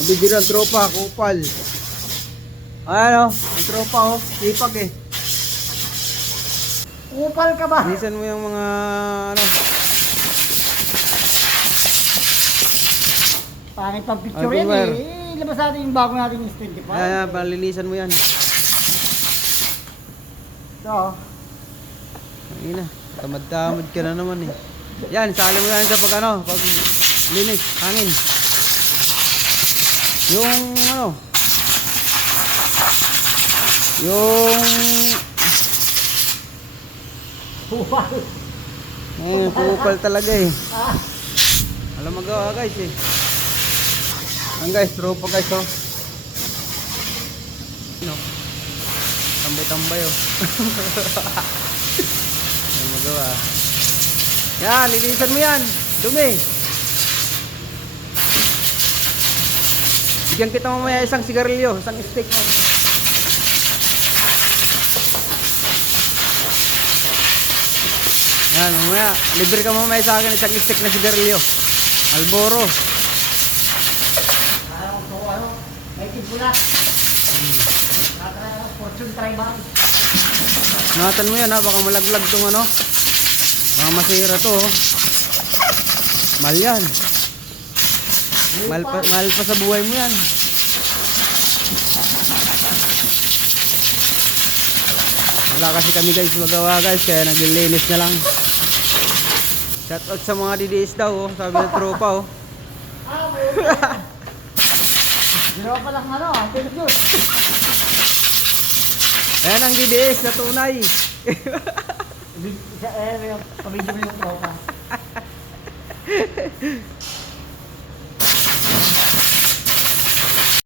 Bibili ang tropa, kupal. Ano, ang tropa oh, sipag eh. Kupal ka ba? Linisan mo yung mga ano. Pangit pang picture yan Albumer. eh. Labas natin yung bago natin yung 25. Ayan, palinisan mo yan. Ito. Ayun na, tamad-tamad ka na naman eh. Yan, sali mo yan sa pag ano, pag linis, hangin. Yung ano, yung Kupal. kupal talaga eh. Ah. Alam magawa guys eh. Ang guys, tropa guys oh. Ano? Tambay-tambay oh. Alam magawa. Yan, linisan mo yan. Dumi. Bigyan kita mamaya isang sigarilyo, isang stick mo. Yan, mamaya. Libre ka mamaya sa akin isang stick na sigarilyo. Alboro. Ano? May tibula. Fortune Tribal. Ingatan mo yan ha, baka malaglag tong ano. Baka masira to oh. Mahal yan. Mahal pa sa buhay mo yan. Wala kasi kami guys magawa guys, kaya naglilinis na lang. Shout out sa mga DDS daw oh, sabi ng tropa oh. Ginawa pa lang ano, pinagdus. Ayan ang DDS na tunay. Pabidyo mo yung tropa.